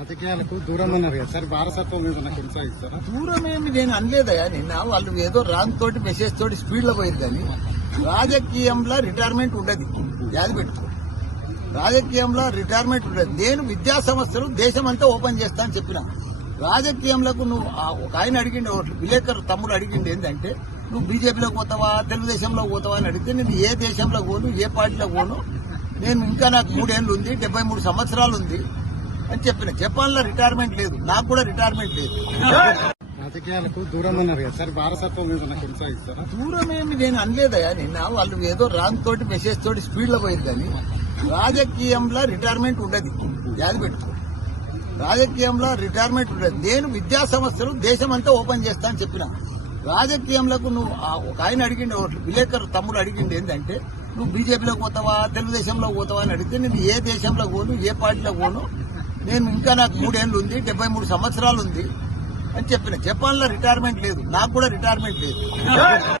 రాజకీయాలకు దూరం అన్నారు కదా సార్, వారసత్వం మీద నాకు కొనసాగిస్తారా? దూరం ఏమి నేను అనలేదయా. నిన్న వాళ్ళు ఏదో రాంగ్ తోటి మెసేజ్ తోటి స్పీడ్ లో పోయింది కానీ రాజకీయంలో రిటైర్మెంట్ ఉండదు. యాది పెట్టుకో, రాజకీయంలో రిటైర్మెంట్ ఉండదు. నేను విద్యా సంస్థలు దేశమంతా ఓపెన్ చేస్తా అని చెప్పిన. రాజకీయంలోకి నువ్వు ఒక ఆయన అడిగిండే, విలేకరు తమ్ముడు అడిగింది ఏంటంటే, నువ్వు బీజేపీలోకి పోతావా తెలుగుదేశంలో పోతావా అని అడిగితే, నేను ఏ దేశంలో పోను, ఏ పార్టీలో పోను, నేను ఇంకా నాకు 3 ఏళ్లు ఉంది, 73 సంవత్సరాలు ఉంది అని చెప్పిన. జపాన్లో రిటైర్మెంట్ లేదు, నాకు కూడా రిటైర్మెంట్ లేదు. రాజకీయాలకు దూరం అన్నారు కదా సార్, వారసత్వం మీద నాకు కొనసాగిస్తారా? దూరం ఏమి నేను అనలేదయా. నిన్న వాళ్ళు ఏదో రాంగ్ తోటి మెసేజ్ తోటి స్పీడ్ లో పోయింది కానీ రాజకీయంలో రిటైర్మెంట్ ఉండదు. యాది పెట్టుకో, రాజకీయంలో రిటైర్మెంట్ ఉండదు. నేను విద్యా సంస్థలు దేశమంతా ఓపెన్ చేస్తా అని చెప్పిన. రాజకీయంలోకి నువ్వు ఒక ఆయన అడిగిండే, విలేకరు తమ్ముడు అడిగింది ఏంటంటే, నువ్వు బీజేపీలోకి పోతావా తెలుగుదేశంలో పోతావా అని అడిగితే, నేను ఏ దేశంలో పోను, ఏ పార్టీలో పోను, నేను ఇంకా నాకు 3 ఏళ్లు ఉంది, 73 సంవత్సరాలు ఉంది అని చెప్పిన. జపాన్లో రిటైర్మెంట్ లేదు, నాకు కూడా రిటైర్మెంట్ లేదు.